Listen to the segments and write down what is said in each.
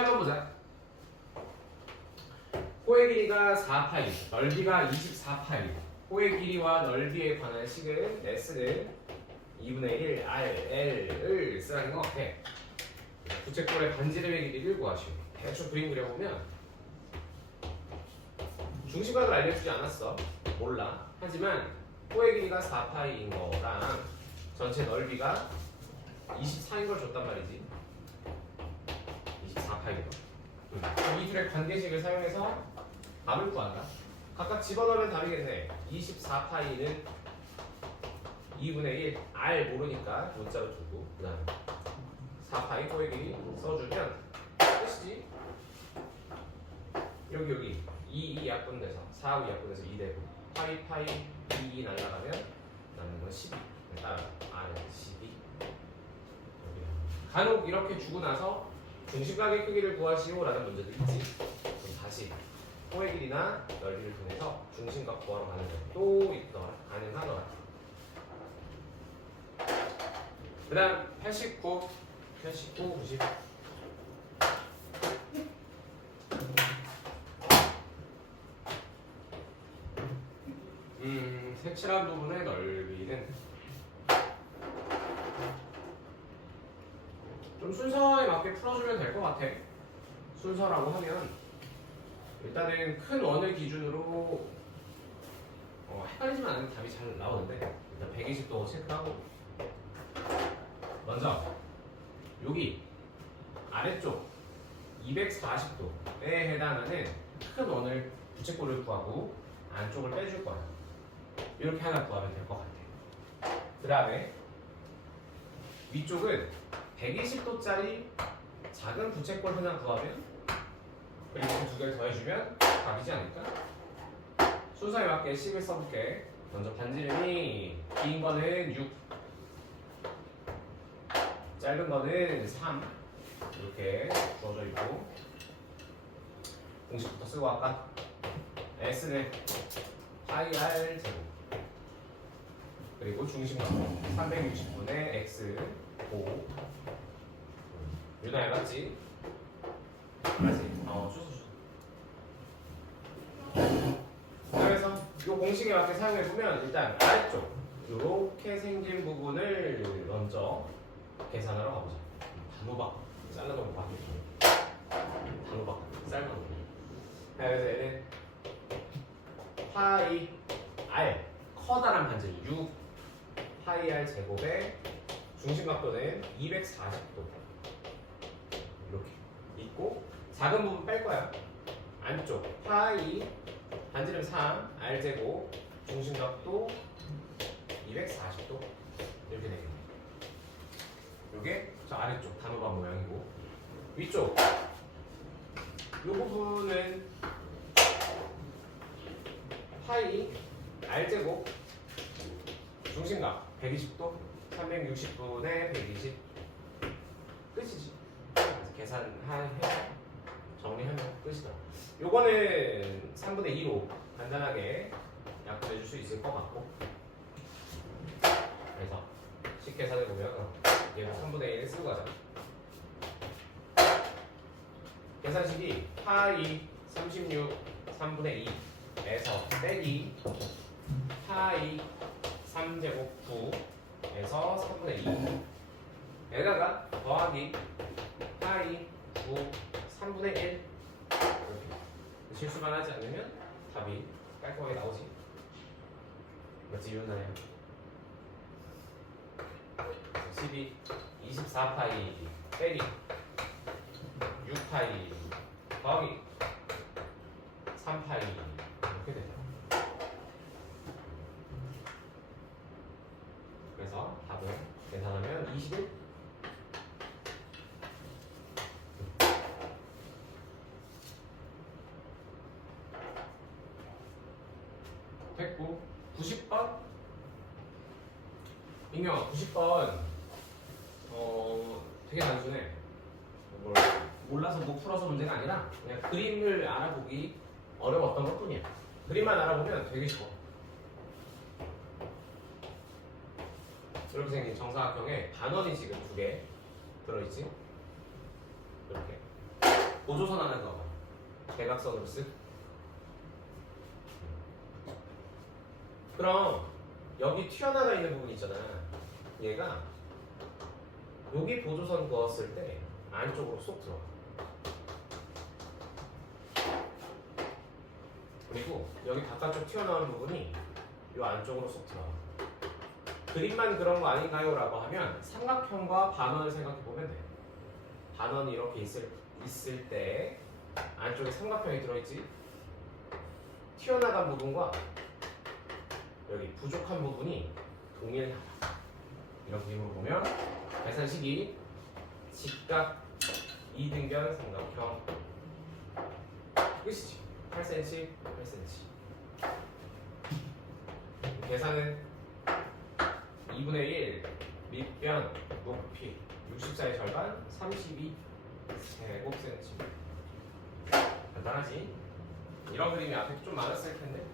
8번 보자. 호의 길이가 4파이, 넓이가 24파이. 호의 길이와 넓이에 관한 식은 S는 2분의 1 RL을 쓰라는 것 같아. 부채꼴의 반지름의 길이를 구하시오. 대충 그림 그려보면 중심각을 알려주지 않았어. 몰라. 하지만 호의 길이가 4파이인 거랑 전체 넓이가 24인 걸 줬단 말이지. 24파이거든. 이 둘의 관계식을 사용해서 답을 구한다. 각각 집어넣으면 답이겠네. 24파이는 2분의 1 R 모르니까 문자로 두고 그 다음에 4파이 호의 길이 써주면 끝이지. 여기 2 약분돼서 4하고 2 약분돼서 2 되고 파이 2 날라가면 남는 건 12. 따라 R은 12. 간혹 이렇게 주고 나서 중심각의 크기를 구하시오 라는 문제도 있지. 그럼 다시 호의 길이나 넓이를 통해서 중심각 구하러 가는 또 있더라. 가능하더라. 그 다음 89, 90. 색칠한 부분의 넓이는 좀 순서에 맞게 풀어주면 될 것 같아. 순서라고 하면 일단은 큰 원을 기준으로 헷갈리지만 않으면 답이 잘 나오는데 일단 120도 체크하고 먼저 여기 아래쪽 240도에 해당하는 큰 원을 부채꼴을 구하고 안쪽을 빼줄 거야. 이렇게 하나 구하면 될 것 같아. 그 다음에 위쪽은 120도짜리 작은 부채꼴 하나 구하면 그리고 두 개를 더해주면 답이지 않을까? 순서에 맞게 식을 써볼게. 먼저 반지름이 긴 거는 6, 짧은 거는 3 이렇게 주어져 있고 공식부터 쓰고 아까 S는 파이 R 제곱 그리고 중심각 360분의 X 5 유나야 맞지? 맞지? 줬어. 그래서 이 공식에 맞게 사용해보면 일단 아래쪽 이렇게 생긴 부분을 먼저 계산하러 가보자. 단호박 잘라놓은 거 단호박 삶은 거. 그래서 얘는 파이 R 커다란 반지름 6 파이 R 제곱에 중심각도는 240도 이렇게 있고 작은 부분 뺄 거야. 안쪽 파이 반지름 3 R 제곱 중심각도 240도 이렇게 되겠네. 요게 저 아래쪽 단호박 모양이고 위쪽 이 부분은 파이 R제곱 중심각 120도 360분의 120 끝이지. 그래서 계산해서 정리하면 끝이다. 요거는 3분의 2로 간단하게 약분해줄 수 있을 것 같고 그래서 식 계산해보면 얘도 3분의 1 쓰고 가자. 계산식이 파이 36 3분의 2에서 빼기 파이 3제곱 9에서 3분의 2 에다가 더하기 파이 9 3분의 1 이렇게 실수만 하지 않으면 답이 깔끔하게 나오지. 맞지 유나야? 12 24파이 빼기 6파이 더하기 3파이 이렇게 되죠. 그래서 답을 계산하면 21 됐고 90번 민경아 90번 되게 단순해. 뭘 몰라서 못 풀어서 문제가 아니라 그냥 그림을 알아보기 어려웠던 것 뿐이야. 그림만 알아보면 되게 쉬워. 이렇게 생긴 정사각형에 반원이 지금 2개 들어있지? 이렇게 보조선 하나 넣어봐. 대각선으로 쓱. 그럼 여기 튀어나가 있는 부분 있잖아. 얘가 여기 보조선 그었을 때 안쪽으로 쏙 들어가. 그리고 여기 바깥쪽 튀어나온 부분이 이 안쪽으로 쏙 들어가. 그림만 그런 거 아닌가요? 라고 하면 삼각형과 반원을 생각해 보면 돼. 반원이 이렇게 있을 때 안쪽에 삼각형이 들어있지. 튀어나간 부분과 여기 부족한 부분이 동일하다. 이런 그림으로 보면 계산식이 직각 이등변 삼각형 끝이지. 8cm, 8cm. 계산은 2분의 1 밑변 높이 64의 절반 32 제곱cm. 간단하지? 이런 그림이 앞에 좀 많았을 텐데.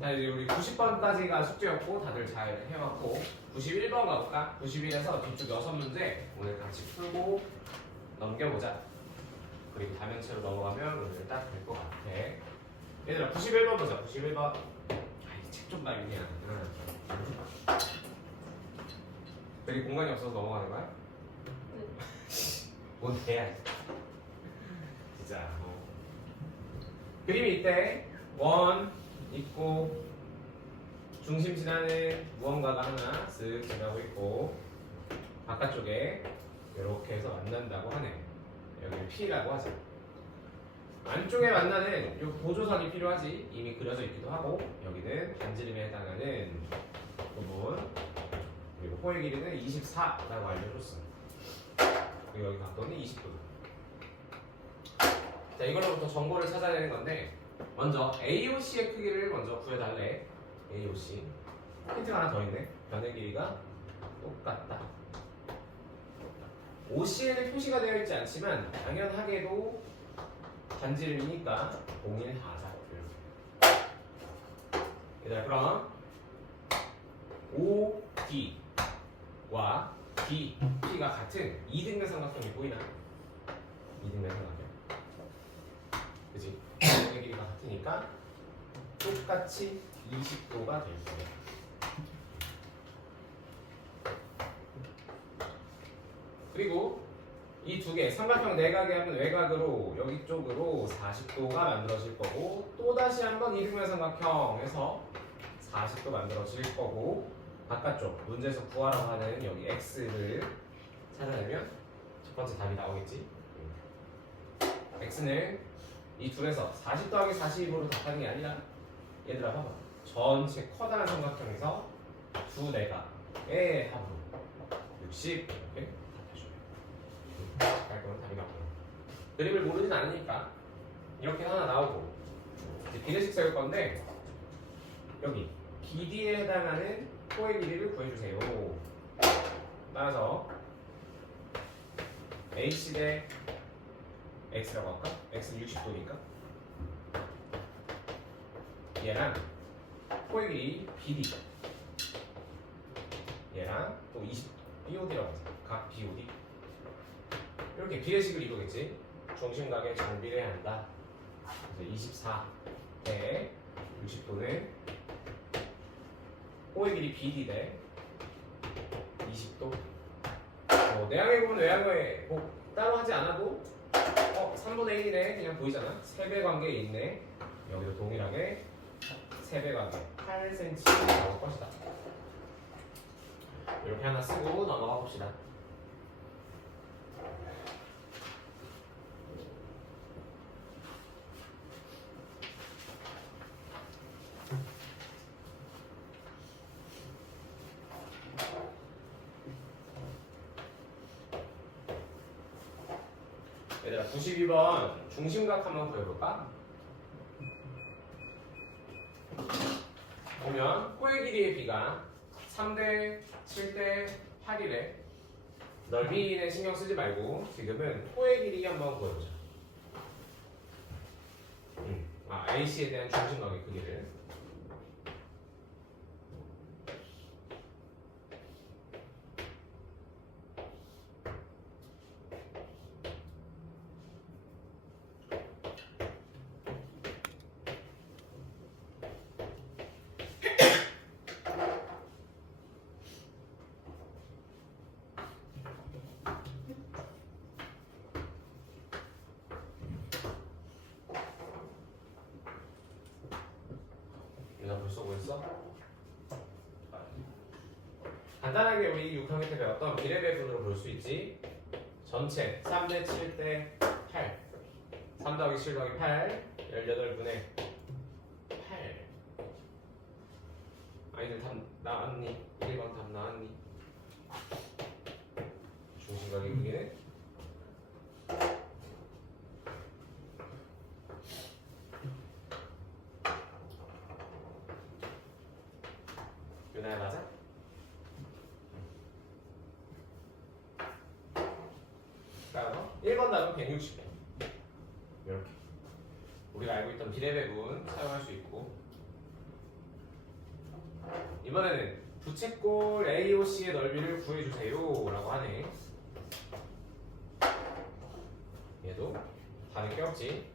자, 이제 우리 90번까지가 숙제였고 다들 잘 해왔고 91번 가볼까? 91에서 뒤쪽 6문제 오늘 같이 풀고 넘겨보자. 그리고 다면체로 넘어가면 오늘 딱 될 것 같아. 얘들아 91번 보자. 91번. 아이 책 좀 봐 윤이야. 그리고 공간이 없어서 넘어가는 거야? 뭔 대야 진짜. 그림이 있대. 원 있고 중심 지나는 무언가가 하나 쓱 지나고 있고 바깥쪽에 이렇게 해서 만난다고 하네. 여기를 P라고 하자. 안쪽에 만나는 이 보조선이 필요하지. 이미 그려져 있기도 하고 여기는 반지름에 해당하는 부분 그리고 호의 길이는 24라고 알려줬어. 그리고 여기 각도는 20도. 자, 이걸로부터 정보를 찾아내는 건데 먼저 AOC의 크기를 먼저 구해달래. AOC 힌트가 하나 더 있네. 변의 길이가 똑같다. OC에는 표시가 되어 있지 않지만 당연하게도 반지름이니까 동일하다. 얘들아 그럼 OD와 DP가 같은 이등변 삼각형이 보이나? 이등변 삼각형. 그치? 변의 길이가 같으니까 똑같이 20도가 될 거예요. 그리고 이 두 개 삼각형 내각에 하면 외곽으로 여기 쪽으로 40도가 만들어질 거고 또다시 한번 이등변 삼각형에서 40도 만들어질 거고 바깥쪽 문제에서 구하라고 하는 여기 x를 찾아내면 첫 번째 답이 나오겠지. x는 이 둘에서 40 더하기 40으로 답하는 게 아니라 얘들아 봐봐. 전체 커다란 삼각형에서 두 내각의 합으로 60 이렇게 깔끔한 답이 나오고 그림을 모르진 않으니까 이렇게 하나 나오고 이제 비례식 세울 건데 여기 BD에 해당하는 코의 길이를 구해주세요. 따라서 H 대 X라고 할까? X는 60도니까 얘랑 코의 길이 BD 얘랑 또 20 BOD라고 하자. 각 BOD 이렇게 비례식을 이루겠지. 중심각에 정비례한다. 그래서 24대 60도는 호의 길이 BD 대 20도. 내항의 곱은 외항의 곱 따로 하지 않아도 3분의 1이네 그냥 보이잖아. 세배 관계에 있네. 여기도 동일하게 세배 관계 8cm 나올 것이다. 이렇게 하나 쓰고 넘어가 봅시다. 얘들아 92번 중심각 한번 구해볼까? 보면 코의 길이의 b가 3대 7대 8이래. 넓이는 신경 쓰지 말고 지금은 코의 길이 한번 구해보자. AC에 대한 중심각의 크기를. 얘가 벌써 보였어? 간단하게 우리 6학년 때 배웠던 비례배분으로 볼 수 있지. 전체 3대 7대 8 3 더하기 7 더하기 8 18분의 8. 아이들 답 나왔니? 1번 답 나왔니? 중심각의 크기는 유나야 맞아? 그러니까 1번 답은 160배. 이렇게 우리가 알고 있던 비례배분 사용할 수 있고, 이번에는 부채꼴 AOC의 넓이를 구해주세요 라고 하네. 얘도 답이 꽤 없지.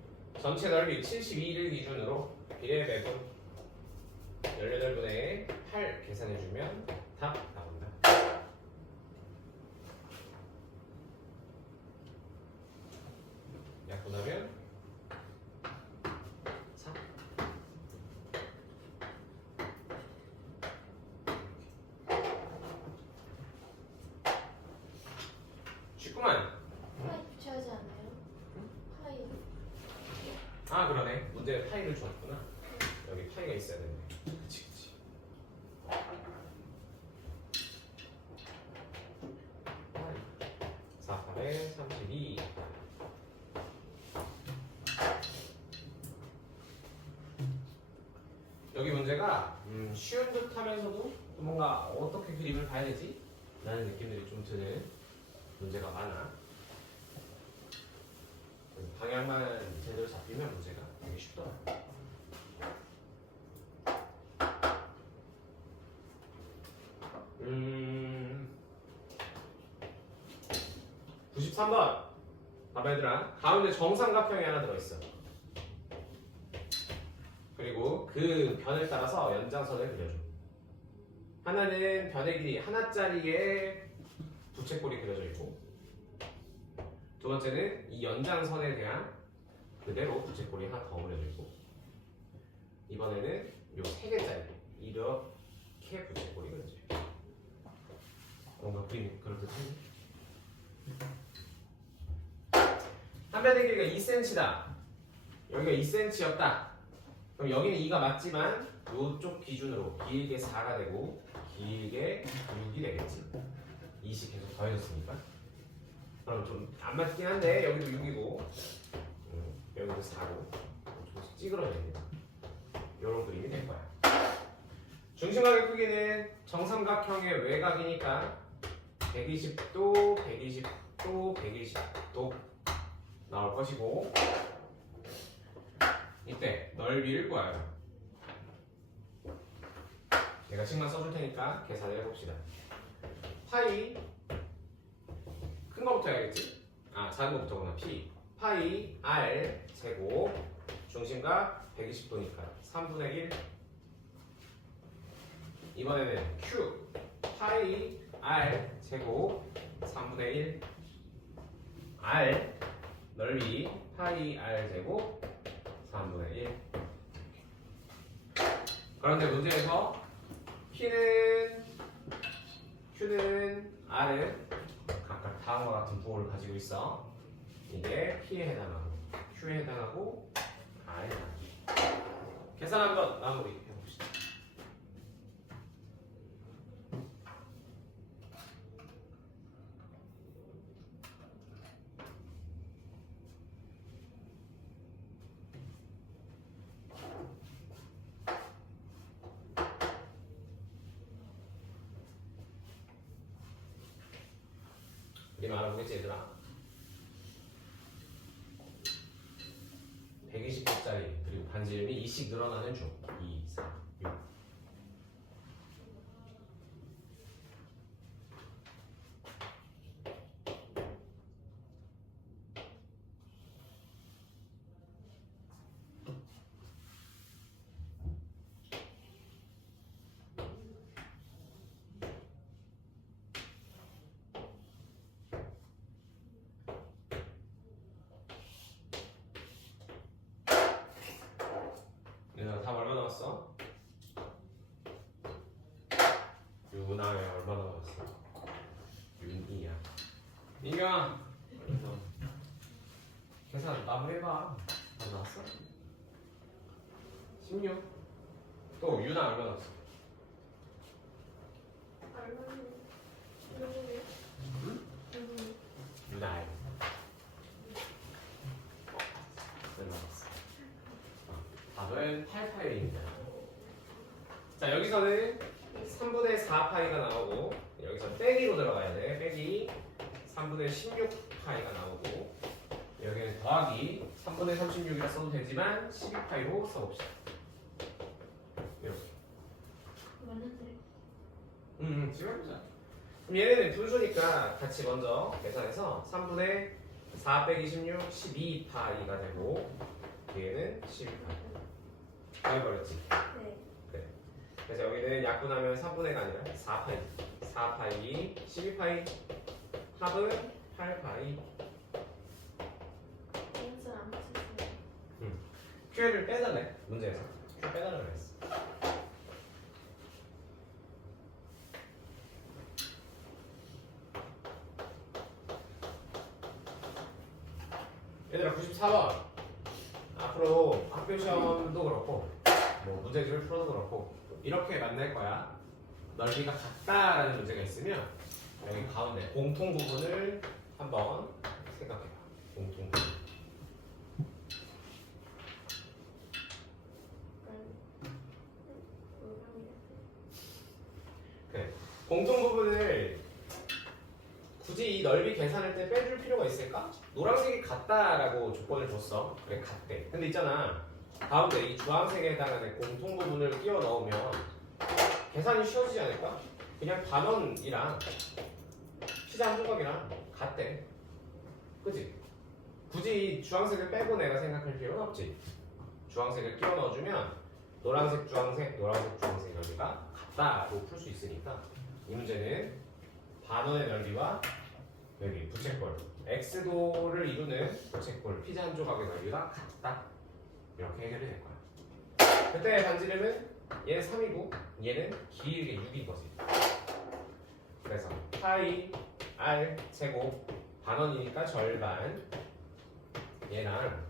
전체 넓이 72를 기준으로 비례배분 18분의 8 계산해주면 답 나온다. 약분하면 4. 쉽구만. 파이 붙여야 하지 않아요? 파이. 아 그러네. 문제에 파이를 줬구나. 여기 파이가 있어야 되는데. 그치. 4, 8에 32. 여기 문제가 쉬운 듯 하면서도 뭔가 어떻게 그림을 봐야 되지? 라는 느낌들이 좀 드는 문제가 많아. 방향만 제대로 잡히면 문제가 되게 쉽더라. 93번. 봐봐 얘들아. 가운데 정삼각형이 하나 들어있어. 그리고 그 변을 따라서 연장선을 그려줘. 하나는 변의 길이 하나짜리에 부채꼴이 그려져 있고, 두 번째는 이 연장선에 대한 그대로 부채꼴이 하나 더 그려져 있고, 이번에는 요 세 개짜리 이렇게 부채꼴이 그려져 있고. 뭔가 그림이 그럴듯하니? 한 변의 길이가 2cm다. 여기가 2cm였다. 그럼 여기는 2가 맞지만 이쪽 기준으로 길게 4가 되고 길게 6이 되겠지. 20 계속 더해졌으니까. 그럼 좀 안 맞긴 한데 여기도 6이고 여기도 4고 좀 찌그러져 있는 이런 그림이 될 거야. 중심각의 크기는 정삼각형의 외곽이니까 120도, 120도, 120도 나올 것이고, 이때 넓이를 구하여. 내가 식만 써줄 테니까 계산을 해봅시다. 파이 큰 거부터 해야겠지? 작은 거부터구나. 파이 r 제곱 중심각 120도니까 3분의 1. 이번에는 q 파이 r 제곱 3분의 1 r 넓이 파이 r 제곱 3분의 1. 그런데 문제에서 Q는 R은 각각 다음과 같은 부호를 가지고 있어. 이게 P에 해당하고 Q에 해당하고 R에 해당하고. 계산 한번 마무리 해봅시다. 이름 알아보겠지 얘들아? 120개짜리 그리고 반지 이름이 2씩 늘어나는 중 2, 4, 6. 얘들아 답 얼마 나왔어? 유나에 얼마 나왔어? 윤이야. 민경아 계산 마무리해봐. 답 나왔어? 16. 또 유나 얼마 나왔어? 얼마는 누구예요? 누구? 유나에 얼마 나왔어? 답은 8파이입니다. 자 여기서는 3분의 4파이가 나오고 여기서 빼기로 들어가야 돼. 빼기 3분의 16파이가 나오고 여기는 더하기 3분의 36이라 써도 되지만 12파이로 써봅시다. 이렇게. 맞는데. 지금 해보자. 그럼 얘네는 분수니까 같이 먼저 계산해서 3분의 4 빼기 16 12파이가 되고 얘는 12파이. 다 해버렸지. 네. 그래서 여기는 약분하면 3분의가 아니라 4파이 4파이 12파이 합은 8파이. 이것을 안 맞췄어요. Q를 빼달래 문제에서 Q 빼달라고 했어. 얘들아 94번 앞으로 학교 시험도 그렇고 뭐 문제집을 풀어도 그렇고 이렇게 만날 거야. 넓이가 같다라는 문제가 있으면 여기 가운데 공통 부분을 한번 생각해봐. 공통 부분. 그래. 공통 부분을 굳이 이 넓이 계산할 때 빼줄 필요가 있을까? 노란색이 같다라고 조건을 줬어. 그래 같대. 근데 있잖아. 가운데 이 주황색에 해당하는 공통 부분을 끼워 넣으면 계산이 쉬워지지 않을까? 그냥 반원이랑 피자 한 조각이랑 같대. 그치? 굳이 이 주황색을 빼고 내가 생각할 필요는 없지. 주황색을 끼워 넣어주면 노란색, 주황색, 노란색, 주황색 넓이가 같다고 풀 수 있으니까 이 문제는 반원의 넓이와 여기 부채꼴 x도를 이루는 부채꼴 피자 한 조각의 넓이가 같다. 이렇게 해결이 될 거야. 그때 반지름은 얘는 3이고 얘는 길게 6인 거지. 그래서 파이 r 제곱 반원이니까 절반 얘랑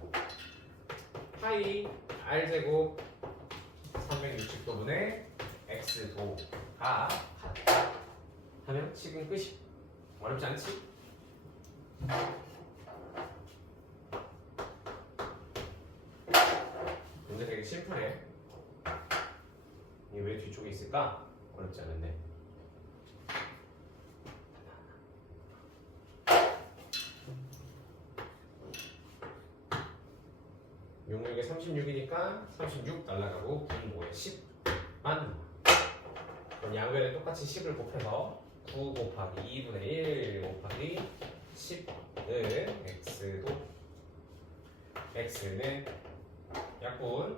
파이 r 제곱 360도분의 x도가 같다 하면 식은 끝이. 어렵지 않지? 문제 되게 심플해. 이게 왜 뒤쪽에 있을까? 어렵지 않은데. 66에 36이니까 36 날라가고 9에 10만. 그럼 양변에 똑같이 10을 곱해서 9 곱하기 2분의 1 곱하기 10은 x도. x는 약분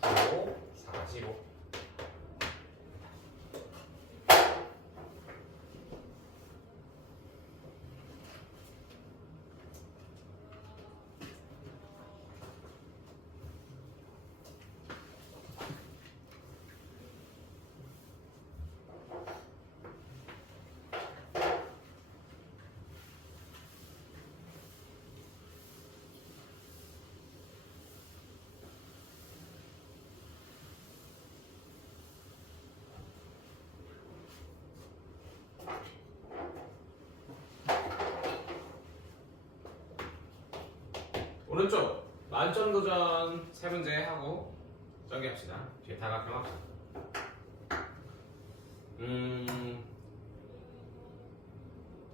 9, 45. 오른쪽 만점 도전 세 문제 하고 저기 합시다. 뒤에 다각형 합시다.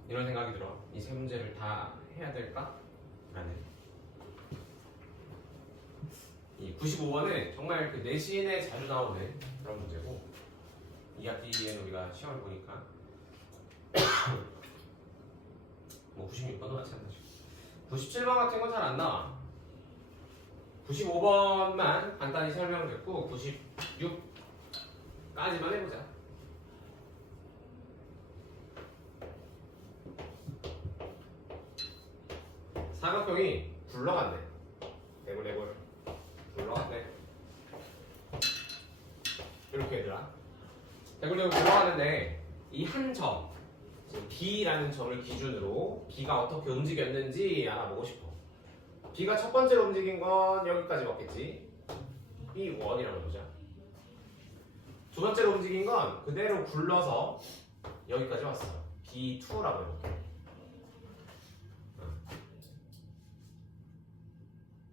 이런 생각이 들어. 이 세 문제를 다 해야 될까? 라는. 이 95번은 정말 그 내신에 자주 나오는 그런 문제고, 이 학기에 우리가 시험을 보니까 뭐 96번도 마찬가지고 97번 같은 건 잘 안 나와. 95번만 간단히 설명을 듣고 96까지만 해보자. 사각형이 굴러간대. 네골네골 굴러간대. 이렇게 얘들아. 네골네골 굴러가는데 이 한 점, B라는 점을 기준으로 B가 어떻게 움직였는지 알아보고 싶어. B가 첫 번째로 움직인 건 여기까지 왔겠지. B1이라고 보자. 두 번째로 움직인 건 그대로 굴러서 여기까지 왔어. B2라고 해볼게.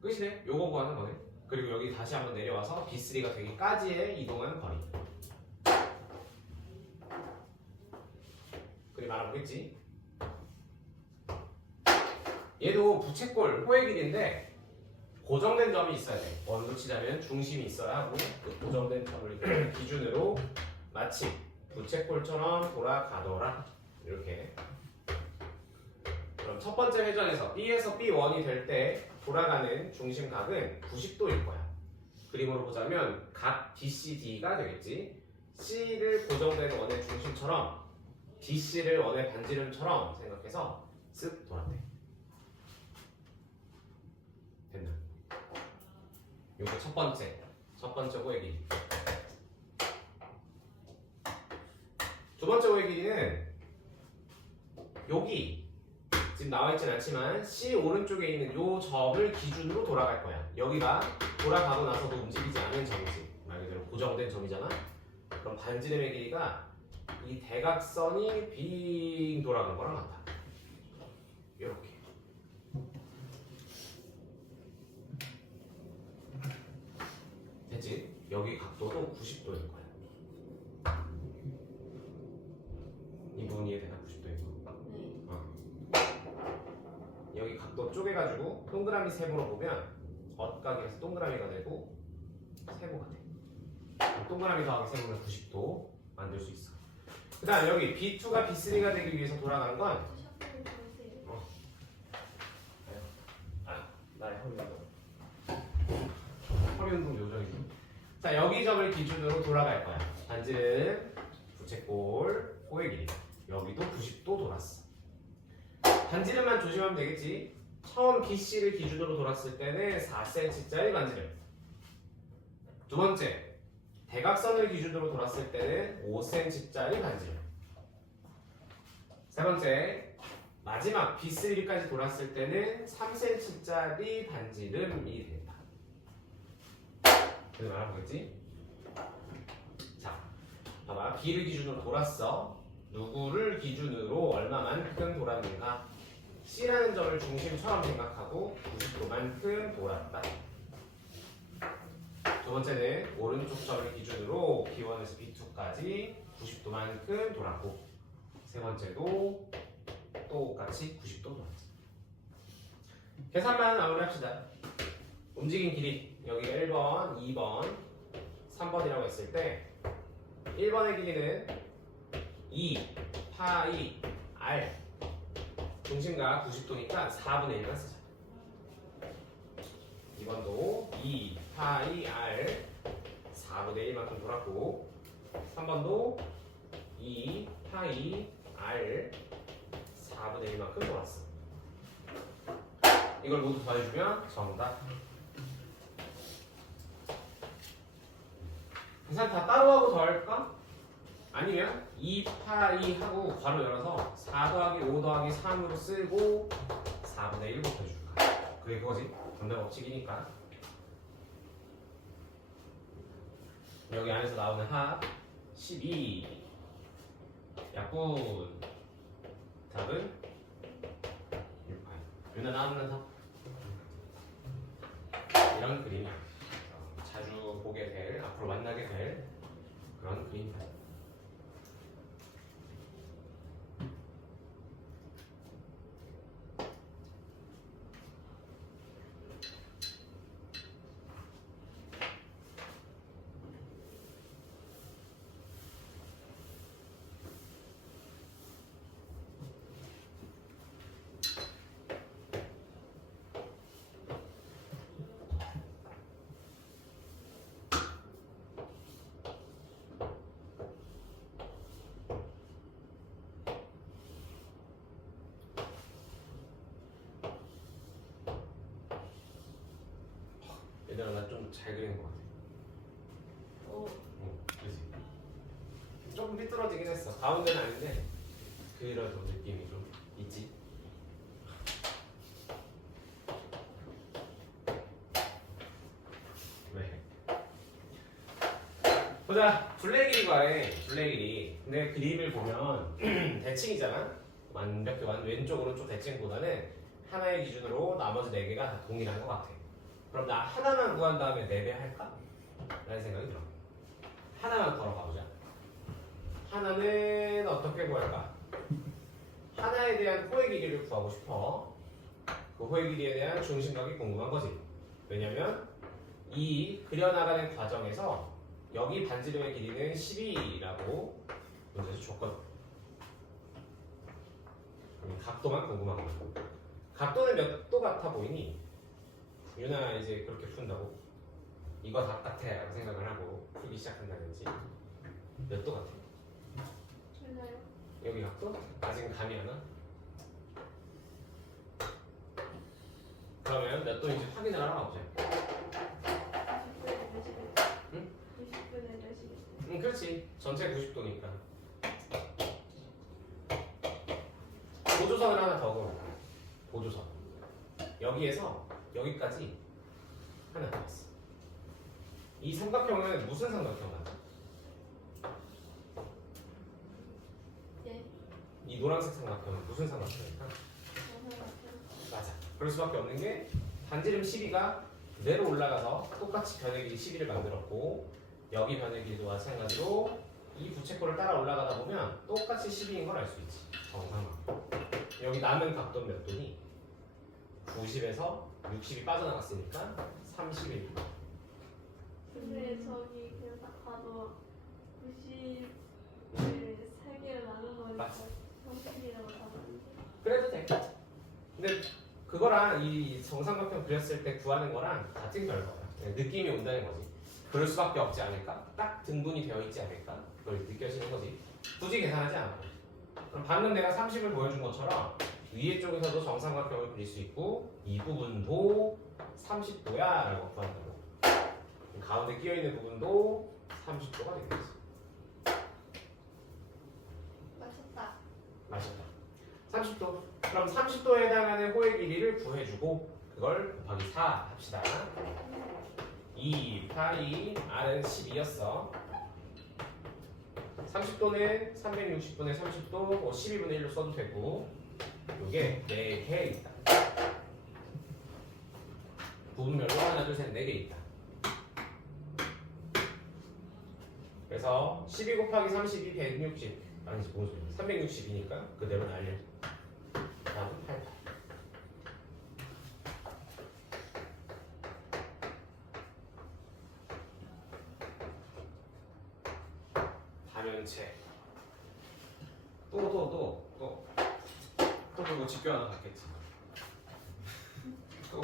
끝이네. 요거 구하는 거네. 그리고 여기 다시 한번 내려와서 B3가 되기까지의 이동한 거리. 그림 알아보겠지? 얘도 부채꼴 호의 길이인데 고정된 점이 있어야 돼. 원으로 치자면 중심이 있어야 하고 그 고정된 점을 기준으로 마치 부채꼴처럼 돌아가더라. 이렇게. 그럼 첫 번째 회전에서 B에서 B1이 될 때 돌아가는 중심각은 90도일 거야. 그림으로 보자면 각 BCD가 되겠지. C를 고정된 원의 중심처럼 BC를 원의 반지름처럼 생각해서 쓱 돌았대. 됐나? 요거 첫 번째 호의 길이. 두 번째 호의 길이는 여기 지금 나와있진 않지만 C 오른쪽에 있는 요 점을 기준으로 돌아갈 거야. 여기가 돌아가고 나서도 움직이지 않은 점이지. 말 그대로 고정된 점이잖아. 그럼 반지름의 길이가 이 대각선이 빙 돌아간 거랑 같아. 이렇게. 됐지? 여기 각도도 90도일 거야. 이 부분 이해되나? 90도인 거. 여기 각도 쪼개가지고 동그라미 세모로 보면 엇각이라서 동그라미가 되고 세모가 돼. 동그라미 더하기 세모는 90도 만들 수 있어. 그 다음 여기 B2가 B3가 되기 위해서 돌아간 건 나의 허리 운동. 허리 운동 요정이지. 자, 여기 점을 기준으로 돌아갈 거야. 반지름, 부채꼴, 호의 길이. 여기도 90도 돌았어. 반지름만 조심하면 되겠지. 처음 BC를 기준으로 돌았을 때는 4cm짜리 반지름. 두 번째, 대각선을 기준으로 돌았을 때는 5cm짜리 반지름. 세 번째, 마지막 B3까지 돌았을 때는 3cm짜리 반지름이 된다. 그래서 알아보겠지? 자, 봐봐. B를 기준으로 돌았어. 누구를 기준으로 얼마만큼 돌았는가? C라는 점을 중심처럼 생각하고 90도만큼 돌았다. 두 번째는 오른쪽 점을 기준으로 B1에서 B2까지 90도만큼 돌았고, 세 번째도 똑같이 90도 돌았지. 계산만 마무리합시다. 움직인 길이 여기가 1번, 2번, 3번이라고 했을 때 1번의 길이는 2 파이 R, 중심각 90도니까 4분의 1만 쓰자. 2번도 2 파이 R 4분의 1만큼 돌았고, 3번도 2 파이 R 4분의 1만큼 돌았어. 이걸 모두 더해주면 정답. 계산 다 따로 하고 더할까? 아니면 2 파이 하고 괄호 열어서 4 더하기 5 더하기 3으로 쓰고 4분의 1 곱해줄까? 그게 그거지. 정답 법칙이니까. 여기 안에서 나오는 합 12. 약분. 답은 6파이. 윤아 나오는 합. 이런 그림이야. 자주 보게 될, 앞으로 만나게 될 그런 그림이다. 얘들아 나 좀 잘 그리는 것 같아. 오. 그지? 조금 삐뚤어지긴 했어. 가운데는 아닌데 그래도 느낌이 좀 있지. 왜? 보자. 둘레 길이 구하래. 둘레 길이. 근데 그림을 보면 대칭이잖아. 완벽히 왼쪽 오른쪽 대칭보다는 하나의 기준으로 나머지 네 개가 다 동일한 것 같아. 그럼 나 하나만 구한 다음에 네 배 할까? 라는 생각이 들어. 하나만 걸어가 보자. 하나는 어떻게 구할까? 하나에 대한 호의 길이를 구하고 싶어. 그 호의 길이에 대한 중심각이 궁금한 거지. 왜냐면 이 그려나가는 과정에서 여기 반지름의 길이는 12라고 문제에서 줬거든. 각도만 궁금한 거고. 각도는 몇 도 같아 보이니? 유나 이제 그렇게 푼다고 이거 다 같아 라고 생각을 하고 풀기 시작한다든지 몇 도 같아? 몰라요. 여기 각도? 아직은 감이 안 와? 그러면 몇 도인지 확인을 하러 가보자. 90분에 몇이겠지? 응? 90분에 몇이겠지? 응, 그렇지. 전체 90도니까. 보조선을 하나 더 그어. 보조선. 여기에서 여기까지 하나 더 있어. 이 삼각형은 무슨 삼각형 맞아? 네. 이 노란색 삼각형은 무슨 삼각형일까? 맞아. 그럴 수밖에 없는 게 반지름 12가 그대로 올라가서 똑같이 변의 길이 12를 만들었고 여기 변의 길이도 마찬가지로 이 부채꼴을 따라 올라가다 보면 똑같이 12인 걸 알 수 있지. 정상각. 여기 남은 각도는 몇 도니? 90에서 60이 빠져나갔으니까 31. 근데 저기 그냥 딱 봐도 90을 3개를 나눈 거니까 맞아. 30이라고 잡았는데. 그래도 돼. 근데 그거랑 이 정삼각형 그렸을 때 구하는 거랑 같은 결과야. 그냥 느낌이 온다는 거지. 그럴 수밖에 없지 않을까? 딱 등분이 되어 있지 않을까? 그걸 느껴지는 거지. 굳이 계산하지 않아도. 그럼 방금 내가 30을 보여준 것처럼 위에 쪽에서도 정삼각형을 그릴 수 있고 이 부분도 30도야 라고 구한다고. 가운데 끼어있는 부분도 30도가 되겠지. 맞췄다. 맞았다. 30도. 그럼 30도에 해당하는 호의 길이를 구해주고 그걸 곱하기 4 합시다. 2, 8이 R은 12였어. 30도는 360분의 30도, 뭐 12분의 1로 써도 되고 이게 4개 있다. 부분별로 하나, 둘, 셋, 4개 있다. 그래서 12 곱하기 32, 160 아니지 뭔 소리야. 360이니까 그대로 날려. 다음은 8. 다면체. 또 그거 직교 하나 갖겠지. 또.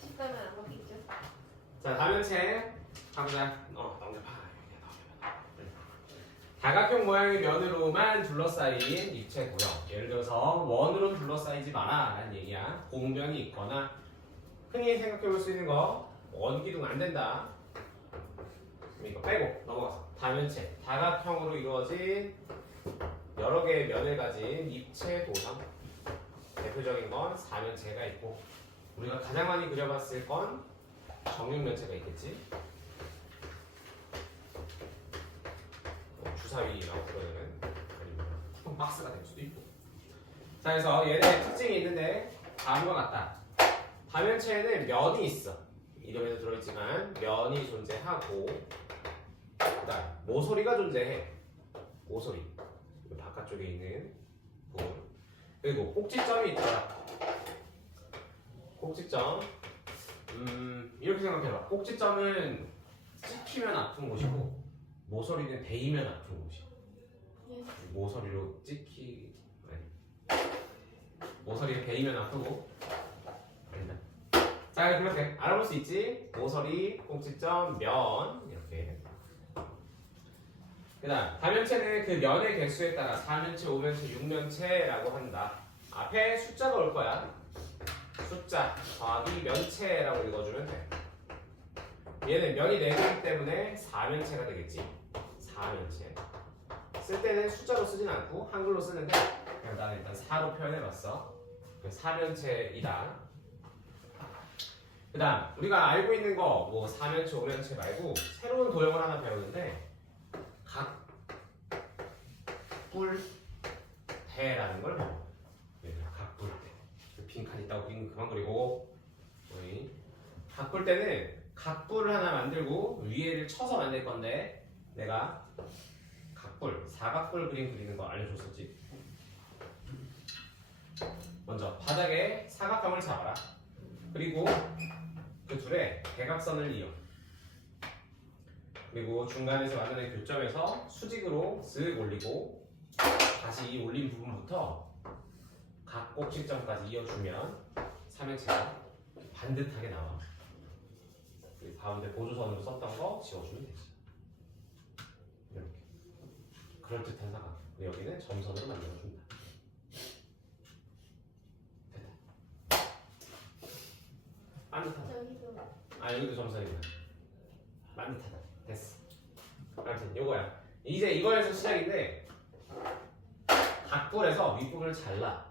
식감은 안 먹겠죠? 자, 다면체 가보자. 넘겨봐. 다각형 모양의 면으로만 둘러싸인 입체고요. 예를 들어서 원으로 둘러싸이지 마라 라는 얘기야. 공면이 있거나 흔히 생각해 볼 수 있는 거 원기둥 안 된다. 이거 빼고 넘어가서 다면체, 다각형으로 이루어진 여러 개의 면을 가진 입체 도형. 대표적인 건 사면체가 있고 우리가 가장 많이 그려봤을 건 정육면체가 있겠지. 주사위라고 그러는 아니면 쿠폰 박스가 될 수도 있고. 자, 그래서 얘네 특징이 있는데 다음과 같다. 다면체에는 면이 있어. 이름에도 들어있지만 면이 존재하고 그다음 모서리가 존재해. 모서리 바깥쪽에 있는 부분. 그리고 꼭지점이 있다. 꼭지점. 이렇게 생각해봐. 꼭지점은 찍히면 아픈 곳이고 모서리는 대이면 아픈 곳이야. 예. 모서리로 모서리에 대이면 아프고 아니다. 자, 그렇게 알아볼 수 있지. 모서리, 꼭지점, 면 이렇게. 그다음 다면체는 그 면의 개수에 따라 4면체, 5면체, 6면체라고 한다. 앞에 숫자가 올 거야. 숫자 더하기 면체라고 읽어주면 돼. 얘는 면이 4개이기 때문에 4면체가 되겠지. 4면체. 쓸 때는 숫자로 쓰진 않고 한글로 쓰는데 그냥 나는 일단 4로 표현해봤어. 4면체이다. 그 다음 우리가 알고 있는 거 뭐 4면체, 5면체 말고 새로운 도형을 하나 배우는데 각뿔대라는 걸 배워. 각뿔대. 빈칸 있다고 빈 그만 그리고 각뿔대는 각뿔을 하나 만들고 위에를 쳐서 만들 건데 내가 각뿔, 사각뿔 그리는 거 알려줬었지. 먼저 바닥에 사각형을 잡아라. 그리고 그 둘에 대각선을 이어. 그리고 중간에서 만나는 교점에서 수직으로 쓱 올리고 다시 이 올린 부분부터 각 꼭지점까지 이어주면 3행체가 반듯하게 나와. 그리고 가운데 보조선으로 썼던 거 지워주면 되지. 이렇게 그럴듯한 사각. 여기는 점선으로 만들어준다. 됐다. 반듯하다. 저기도 여기도 점선이구나. 반듯하다. 됐어. 아무튼 요거야. 이제 이거에서 시작인데 각뿔에서 윗부분을 잘라.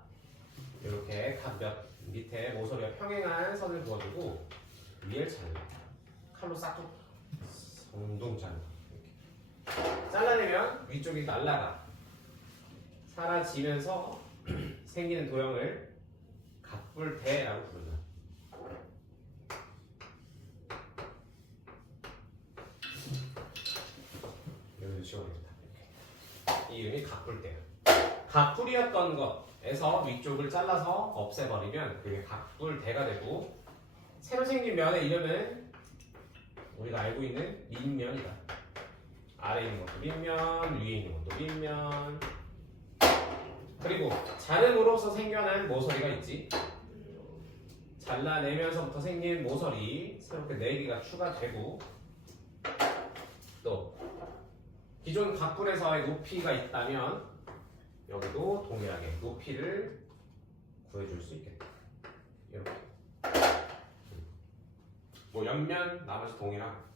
이렇게 각 몇 밑에 모서리와 평행한 선을 그어주고 위를 잘라. 칼로 싹둑 성동 잘라. 이렇게 잘라내면 위쪽이 날라가. 사라지면서 생기는 도형을 각뿔대라고 부른다. 여기도 지워야겠다. 이 이름이 각뿔대야. 각뿔이었던 것에서 위쪽을 잘라서 없애버리면 그게 각뿔대가 되고 새로 생긴 면의 이름은 우리가 알고 있는 밑면이다. 아래에 있는 것도 밑면, 위에 있는 것도 밑면. 그리고 자름으로서 생겨난 모서리가 있지. 잘라내면서부터 생긴 모서리 새롭게 4개가 추가되고 또 기존 각뿔에서의 높이가 있다면 여기도 동일하게 높이를 구해줄 수 있겠다. 이렇게 뭐 옆면 나머지 동일하고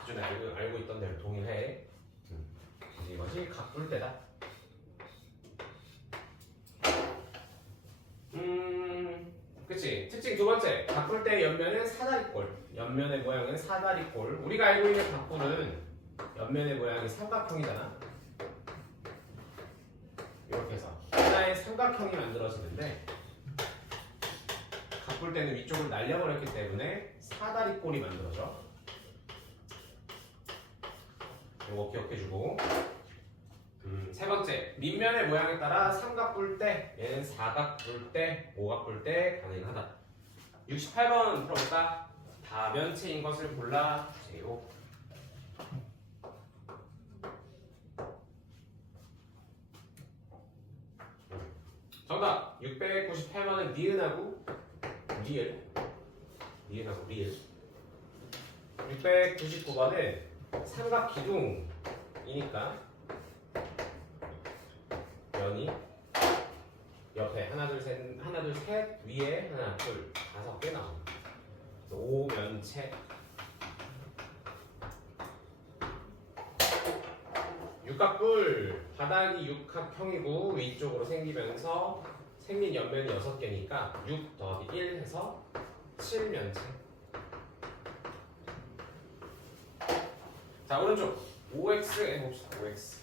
기존에 알고 있던 대로 동일해. 이것이 각뿔대다. 그치. 특징 두 번째, 각뿔대의 옆면은 사다리꼴. 옆면의 모양은 사다리꼴. 우리가 알고 있는 각뿔은 옆면의 모양이 삼각형이잖아. 이렇게 해서 하나의 삼각형이 만들어지는데 각뿔대는 위쪽을 날려버렸기 때문에 사다리꼴이 만들어져. 이거 기억해주고. 세 번째, 밑면의 모양에 따라 삼각뿔대, 얘는 사각뿔대, 오각뿔대 가능하다. 68번 풀어볼까? 다면체인 것을 골라주세요. 정답! 698번은 니은하고 리을. 니은하고 리을. 699번은 삼각 기둥이니까 면이 옆에 하나 둘 셋 위에 하나 둘 5개 나옵니다. 오면체. 육각뿔 바닥이 육각형이고 위쪽으로 생기면서 생긴 옆면이 6개니까 6 더하기 1 해서 7면체. 자 오른쪽 OX 해봅시다. OX.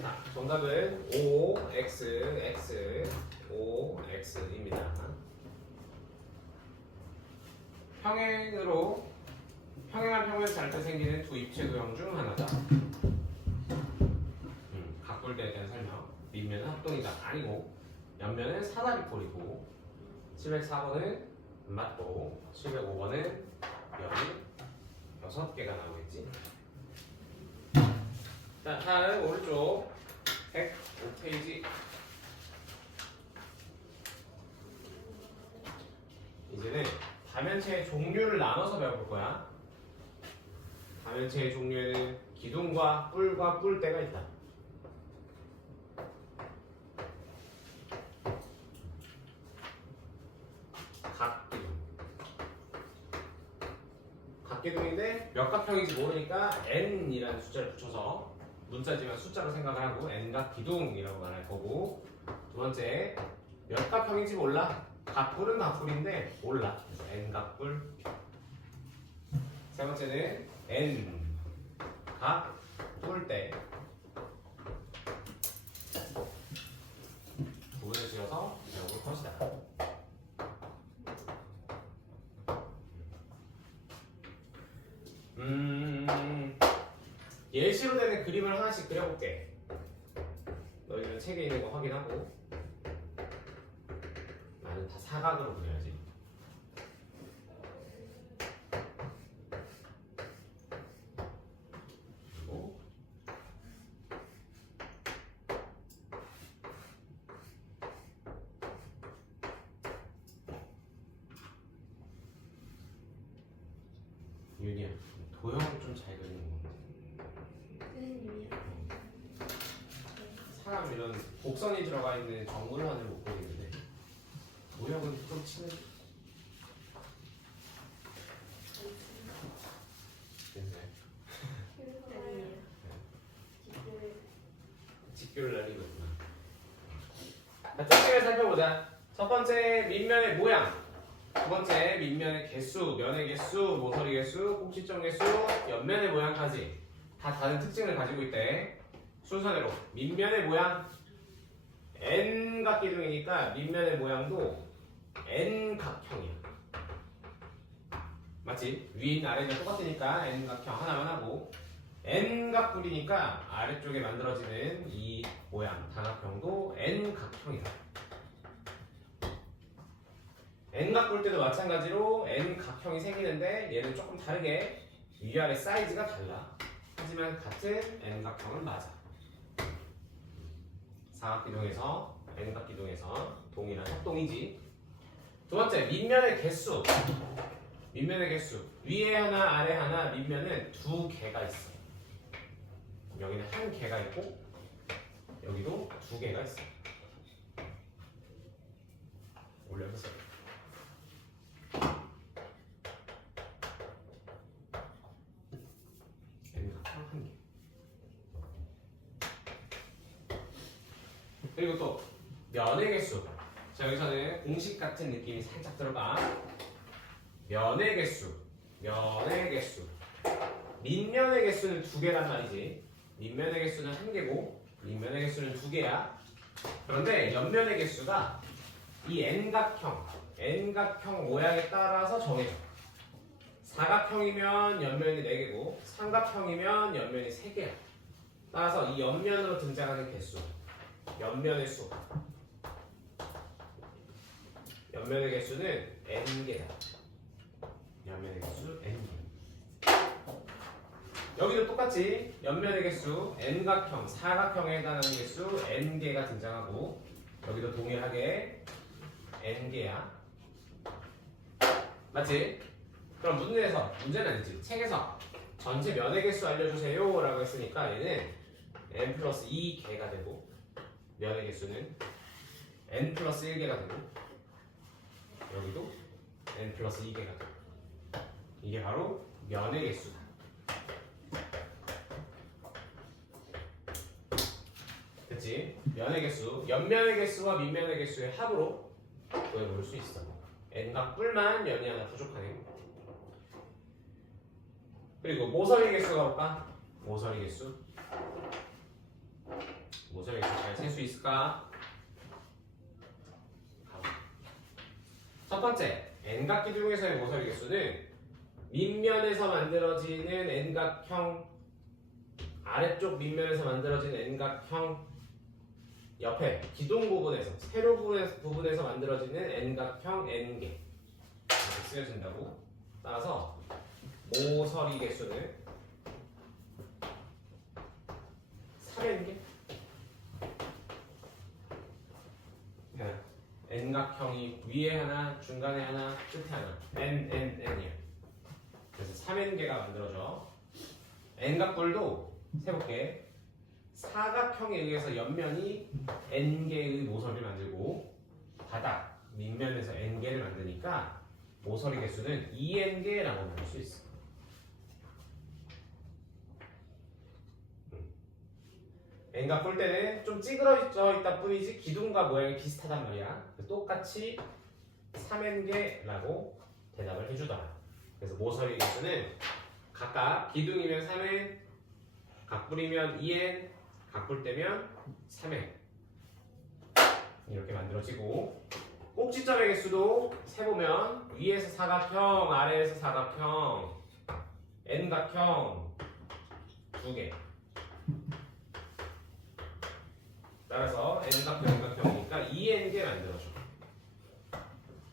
자, 정답은 OXXOX입니다. 평행한 평면을 잘 때 생기는 두 입체 도형 중 하나다. 각뿔대에 대한 설명. 밑면은 합동이가 아니고 옆면은 사다리꼴이고 704번은 안 맞고 705번은 면이 6개가 나오겠지. 자, 다음 오른쪽 105페이지. 이제는 다면체의 종류를 나눠서 배워볼 거야. 다면체의 종류에는 기둥과 뿔과 뿔대가 있다. 각기둥. 각기둥인데 몇 각형인지 모르니까 n이라는 숫자를 붙여서 문자지만 숫자로 생각을 하고 n각기둥이라고 말할 거고, 두 번째 몇 각형인지 몰라. 각뿔은 각뿔인데 몰라. 그래서 n각뿔. 세 번째는 n각뿔대. 구분을 지어서 배워볼 것이다. 예시로 되는 그림을 하나씩 그려볼게. 너희는 책에 있는 거 확인하고. 나는 다 사각으로 그려야지. 그리고 윤이야, 도형을 좀 잘 그리는 거 같아. 선생님이요. 사람 이런 곡선이 들어가 있는 정글환을 못 그리는데 도형은 좀 치는. 됐네. 아니에요. 직교를 날리고 있구나. 자, 특징을 살펴보자. 첫 번째, 밑면의 모양. 두 번째, 밑면의 개수, 면의 개수, 모서리 개수, 꼭지점 개수, 옆면의 모양까지 다 다른 특징을 가지고 있대. 순서대로 밑면의 모양 n각기둥이니까 밑면의 모양도 n각형이야. 맞지? 위인 아래는 똑같으니까 n각형 하나만 하고, n각뿔이니까 아래쪽에 만들어지는 이 모양 다각형도 n각형이다. n각뿔 때도 마찬가지로 n각형이 생기는데 얘는 조금 다르게 위아래 사이즈가 달라. 하지만 같은 n각형은 맞아. 사각기둥에서 n각기둥에서 동일한 협동이지. 두 번째, 밑면의 개수. 밑면의 개수. 위에 하나 아래 하나 밑면은 두 개가 있어. 여기는 한 개가 있고 여기도 두 개가 있어. 올려보세요. n각형 한 개. 그리고 또 면의 개수. 자, 여기서는 공식 같은 느낌이 살짝 들어가. 면의 개수. 면의 개수. 밑면의 개수는 두 개란 말이지. 밑면의 개수는 한 개고 밑면의 개수는 두 개야. 그런데 옆면의 개수가 이 n각형 모양에 따라서 정해져. 사각형이면 옆면이 4개고 삼각형이면 옆면이 3개야. 따라서 이 옆면으로 등장하는 개수, 옆면의 수, 옆면의 개수는 n개다. 옆면의 개수 n개. 여기도 똑같이 옆면의 개수 n각형, 사각형에 해당하는 개수 n개가 등장하고 여기도 동일하게 n개야. 맞지? 그럼 문제는 아니지. 책에서 전체 면의 개수 알려주세요 라고 했으니까 얘는 n 플러스 2개가 되고 면의 개수는 n 플러스 1개가 되고 여기도 n 플러스 2개가 되고 이게 바로 면의 개수다. 그치? 면의 개수, 옆면의 개수와 밑면의 개수의 합으로 구해볼 수 있어. n각뿔만 면이 하나 부족하네. 그리고 모서리 개수가 볼까? 모서리 개수. 모서리 개수 잘 셀 수 있을까? 첫 번째, n각기둥에서의 모서리 개수는 밑면에서 만들어지는 n각형, 아래쪽 밑면에서 만들어지는 n각형, 옆에 기둥 부분에서, 세로 부분에서 만들어지는 n각형 n개 이렇게 쓰여진다고. 따라서 모서리 개수는 3n개. n각형이 위에 하나, 중간에 하나, 끝에 하나, n이야. 그래서 3n개가 만들어져. n각뿔도 세볼게. 사각형에 의해서 옆면이 n개의 모서리를 만들고 바닥 밑면에서 n개를 만드니까 모서리 개수는 2n개라고 나눌 수 있어. n각 볼 때는 좀 찌그러져 있다 뿐이지 기둥과 모양이 비슷하단 말이야. 똑같이 3n개라고 대답을 해주더라. 그래서 모서리 개수는 각각 기둥이면 3n, 각뿔이면 2n, 각뿔대면 3n 이렇게 만들어지고 꼭지점의 개수도 세보면 위에서 사각형, 아래에서 사각형, n각형 2개. 따라서 n각형, n각형이니까 2n개 만들어줘.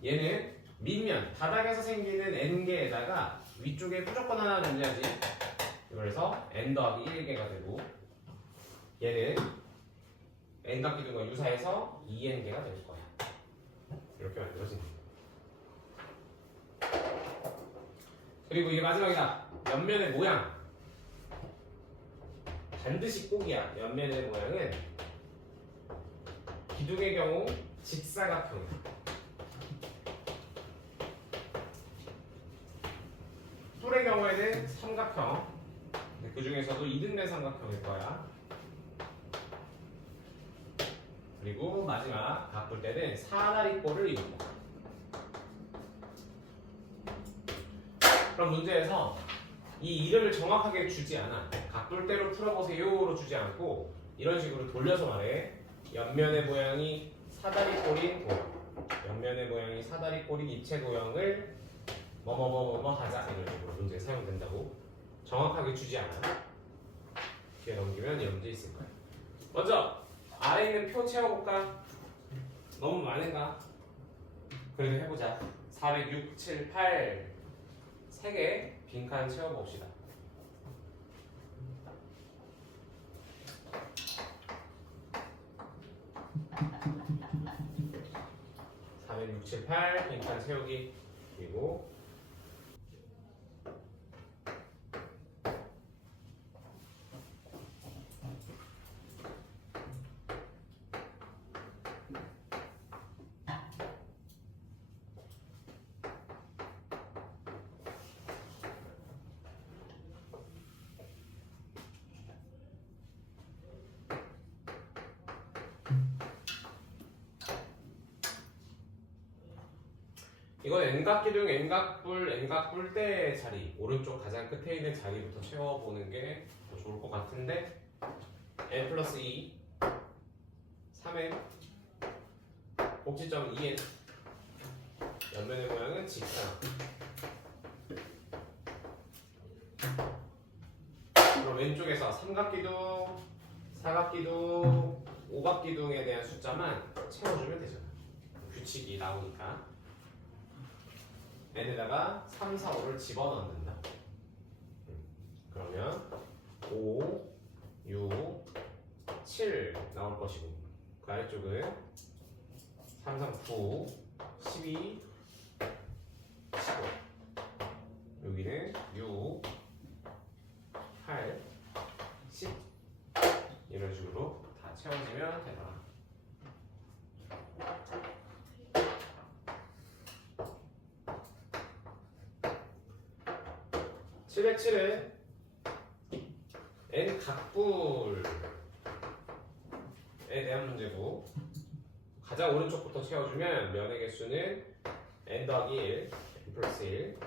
얘는 밑면, 바닥에서 생기는 n개에다가 위쪽에 무조건 하나 존재하지. 그래서 n 더하기 1개가 되고 얘는 n각 기둥과 유사해서 2n개가 될 거야. 이렇게 만들어진다. 그리고 이게 마지막이다. 옆면의 모양. 반드시 꼭이야. 옆면의 모양은 기둥의 경우 직사각형이야. 뿔의 경우에는 삼각형. 그 중에서도 이등변 삼각형일 거야. 그리고 마지막 바꿀 때는 사다리꼴을 이룬다. 그럼 문제에서 이 이름을 정확하게 주지 않아. 각둘대로 풀어보세요로 주지 않고 이런 식으로 돌려서 말해. 옆면의 모양이 사다리꼴인 도형, 옆면의 모양이 사다리꼴인 입체 도형을 뭐뭐뭐뭐뭐 하자 이런 식으로 문제에 사용된다고. 정확하게 주지 않아. 뒤에 넘기면 이 문제 있을 거야. 먼저 아래 있는 표 채워볼까? 너무 많은가? 그래도 해보자. 406, 7, 8 3개 빈칸 채워봅시다. (406, 7, 8) 빈칸 채우기. 그리고 이건 n각 기둥, n각뿔, n각뿔대 자리 오른쪽 가장 끝에 있는 자리부터 채워보는 게 더 좋을 것 같은데 n 플러스 2 3n 꼭지점 2n 옆면의 모양은 직선. 그럼 왼쪽에서 삼각기둥, 사각기둥, 오각기둥에 대한 숫자만 채워주면 되잖아. 규칙이 나오니까 n에다가 3, 4, 5를 집어넣는다. 그러면 5, 6, 7 나올 것이고 그 아래쪽은 3, 3, 9, 12, 15 여기는 6, 8, 10 이런 식으로 다 채워지면 되더라. (707은) n 각뿔에 대한 문제고 가장 오른쪽부터 채워주면 면의 개수는 n 더하기 1, n 플러스 1,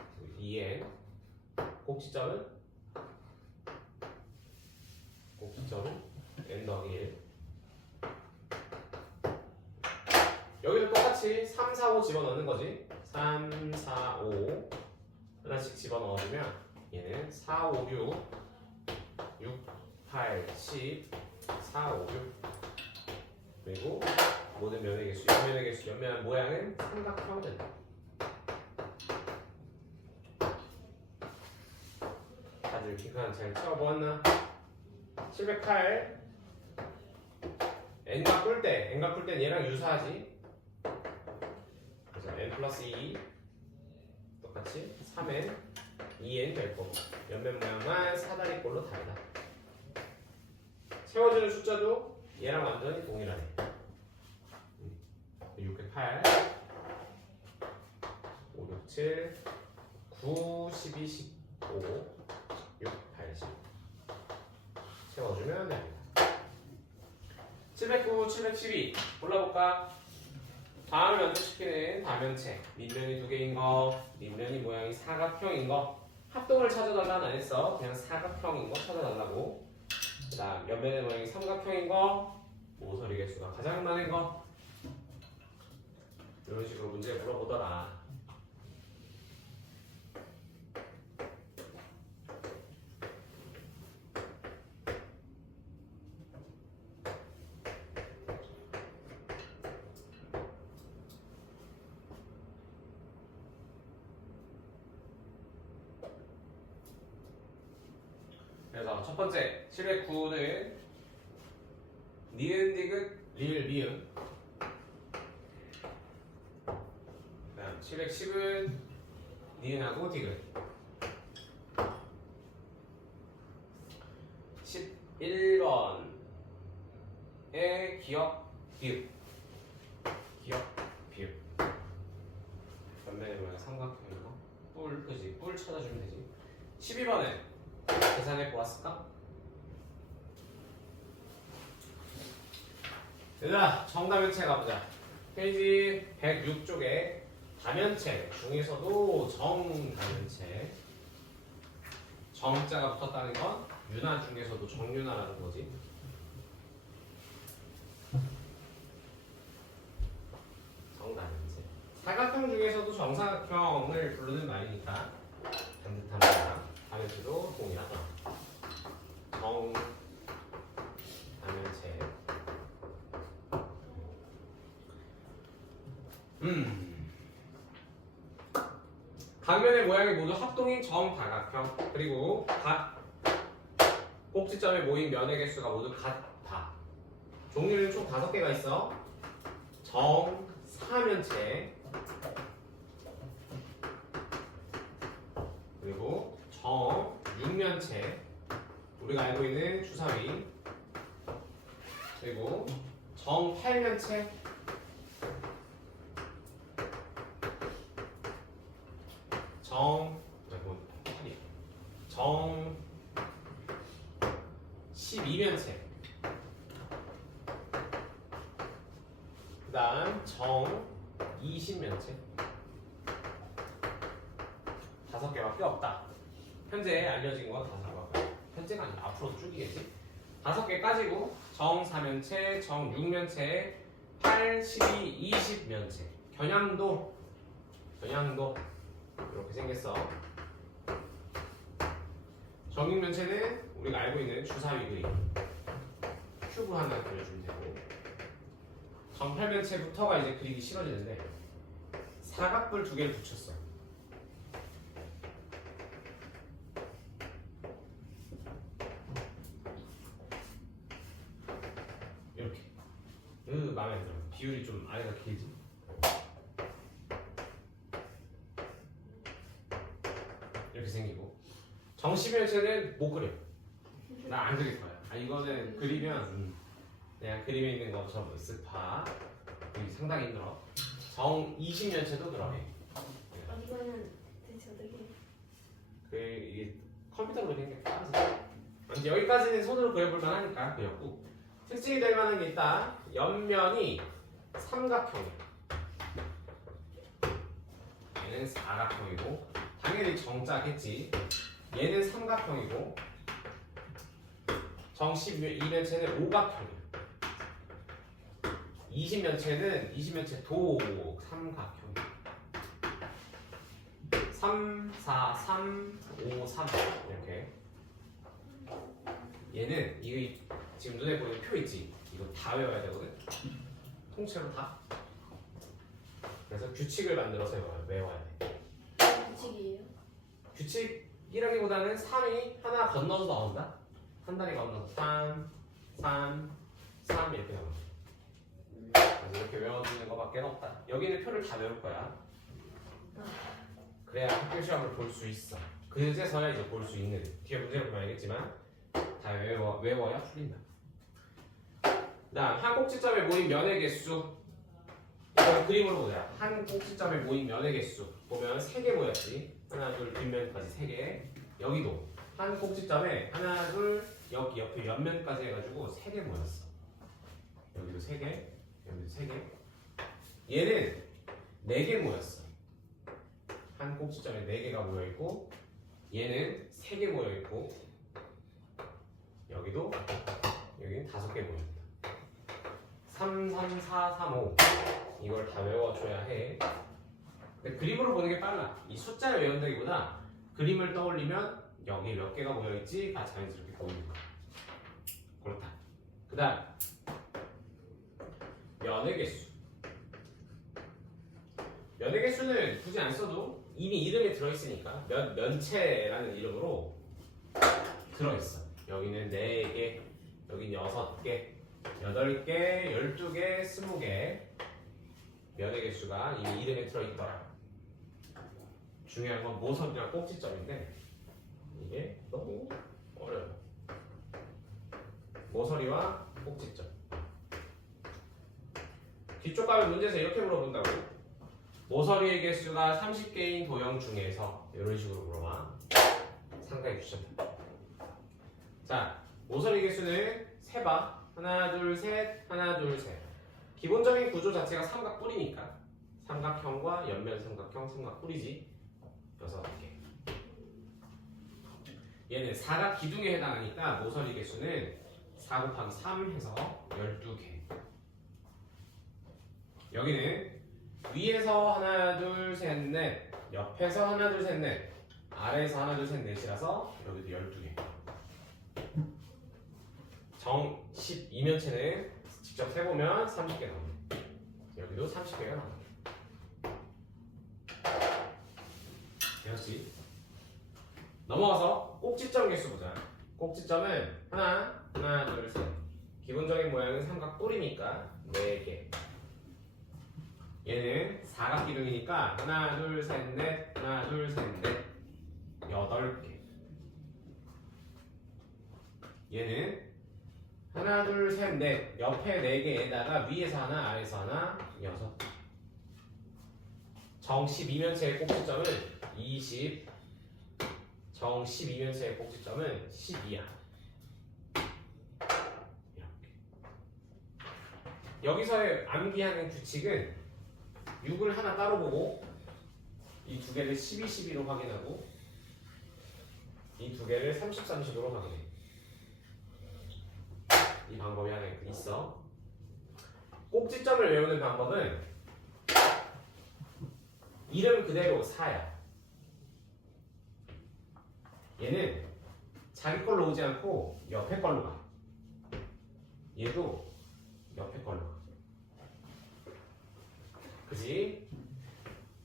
2n 꼭지점은 n 더하기 1 여기도 똑같이 3, 4, 5 집어넣는 거지. 3, 4, 5 하나씩 집어넣어주면 얘는 4, 5, 6, 6, 8, 10, 4, 5, 6 그리고 모든 면의 개수, 옆면의 개수, 옆면 모양은 삼각형 된다. 다들 빈칸 잘 채워보았나? 708 n각 뿔대, n각 뿔대는 얘랑 유사하지. 그래서 n 플러스 2 똑같이 3n 2n 될 거고 옆면 모양만 사다리꼴로 다르다. 세워주는 숫자도 얘랑 완전히 동일하네. 6, 8, 5, 6, 7, 9, 12, 15, 6, 8, 10 세워주면 됩니다. 709, 712 골라볼까? 다음을 만족시키는 다면체 밑면이 2개인 거, 밑면이 모양이 사각형인 거 합동을 찾아달라는 안 했어. 그냥 사각형인 거 찾아달라고. 그 다음 옆면의 모양이 삼각형인 거, 모서리 개수가 가장 많은 거 이런 식으로 문제 물어보더라. 그래서 첫 번째 709는 니은 디귿 리을 미음. 그다음 710은 니은하고 디귿. 11번의 기역 비읍. 기역 비읍. 옆면에 보면 삼각형인 거. 뿔 그지? 뿔 찾아주면 되지. 12번은 계산해 보았을까? 얘들아 정다면체 가보자. 페이지 106쪽에 다면체 중에서도 정다면체 정자가 붙었다는 건 윤화 중에서도 정윤화라는 거지. 정다면체 사각형 중에서도 정사각형을 부르는 말이니까 반듯합니다. 다면체도 동일하다. 정 다면체. 각면의 모양이 모두 합동인 정다각형 그리고 각 꼭지점에 모인 면의 개수가 모두 같다. 종류는 총 5개가 있어. 정사면체 그리고 정육면체 우리가 알고 있는 주사위 그리고 정팔면체 정 12면체 그 다음 정 20면체 5개밖에 없다. 현재 알려진 건 5개밖에. 현재가 아니라 앞으로도 쭉이겠지. 5개 까지고 정 4면체, 정 6면체, 8, 12, 20면체. 겨냥도 이렇게 생겼어. 정육면체는 우리가 알고 있는 주사위 그림 큐브 하나 그려주면 되고 정팔면체부터가 이제 그리기 싫어지는데 사각뿔 2개를 붙였어. 이렇게 마음에 안 들어. 비율이 좀 아래가 길지. 이렇게 생기고 정십면체는 못 그려. 나 안 그릴 거야. 이거는 그리면 그냥 그림에 있는 것처럼 쓱파 그리기 상당히 힘들어. 정 20면체도 그러네. 이거는 대체 어떻게? 이게 컴퓨터로 그리는 게 빠르지. 이제 여기까지는 손으로 그려볼 만하니까 그렸고 특징이 될 만한 게 있다. 옆면이 삼각형이야. 얘는 사각형이고 당연히 정자겠지. 얘는 삼각형이고 정 12면체는 오각형이야. 20면체 도 삼각형이야. 3, 4, 3, 5, 3 이렇게. 얘는 이 지금 눈에 보이는 표 있지? 이거 다 외워야 되거든. 통째로 다. 그래서 규칙을 만들어서 외워야 돼. 규칙이에요? 규칙이라기보다는 3이 하나 건너서 나온다. 한 다리 건너서 3, 3, 3 이렇게 나온다. 그래서 이렇게 외워주는 거밖에 없다. 여기 있는 표를 다 외울 거야. 그래야 학교 시험을 볼 수 있어. 그제서야 이제 볼 수 있는. 뒤에 문제를 보면 알겠지만 다 외워야 풀린다. 그다음 한 꼭지점에 모인 면의 개수. 이걸 그림으로 보자. 한 꼭지점에 모인 면의 개수 보면 3개 모였지. 하나, 둘, 뒷면까지 3개. 여기도 한 꼭지점에 하나, 둘, 여기 옆에 옆면까지 해가지고 3개 모였어. 여기도 3개, 여기도 3개. 얘는 4개 모였어. 한 꼭지점에 4개가 모여있고 얘는 3개 모여있고 여기도 여기는 5개 모여있다. 3, 3, 4, 3, 5 이걸 다 외워줘야 해. 근데 그림으로 보는 게 빨라. 이 숫자를 외운다기보다 그림을 떠올리면 여기 몇 개가 모여있지가 자연스럽게 보이는 거야. 그렇다. 그 다음 면의 개수. 면의 개수는 굳이 안 써도 이미 이름에 들어있으니까 면체라는 이름으로 들어있어. 여기는 4개, 여기는 6개, 8개, 12개, 20개. 면의 개수가 이미 이름에 들어있더라. 중요한 건 모서리랑 꼭지점인데 이게 너무 어려워. 모서리와 꼭지점. 뒤쪽 가면 문제에서 이렇게 물어본다고. 모서리의 개수가 30개인 도형 중에서 이런 식으로 물어봐. 상당히 귀찮다. 자, 모서리 개수는 세봐. 하나, 둘, 셋, 하나, 둘, 셋. 기본적인 구조 자체가 삼각뿔이니까 삼각형과 옆면 삼각형, 삼각뿔이지. 6개. 얘는 사각 기둥에 해당하니까 모서리 개수는 4 곱하기 3 해서 12개. 여기는 위에서 하나, 둘, 셋, 넷, 옆에서 하나, 둘, 셋, 넷, 아래에서 하나, 둘, 셋, 넷이라서 여기도 12개. 정 12면체는 직접 세보면 30개 나옵니다. 여기도 30개가 나옵니다. 되었지? 넘어가서 꼭지점 개수 보자. 꼭지점은 하나, 둘, 셋. 기본적인 모양은 삼각뿔이니까 4개. 얘는 사각기둥이니까 하나, 둘, 셋, 넷, 하나, 둘, 셋, 넷, 8개. 얘는 하나, 둘, 셋, 넷, 옆에 4개에다가 위에서 하나, 아래에서 하나, 6개. 정 12면체의 꼭지점은 20, 정 12면체의 꼭지점은 12야. 이렇게. 여기서의 암기하는 규칙은 6을 하나 따로 보고 이 두 개를 12, 12로 확인하고 이 두 개를 30, 30으로 확인해. 이 방법이 하나 있어. 꼭지점을 외우는 방법은 이름 그대로 4야. 얘는 자기 걸로 오지 않고 옆에 걸로 가. 얘도 옆에 걸로 가. 그지?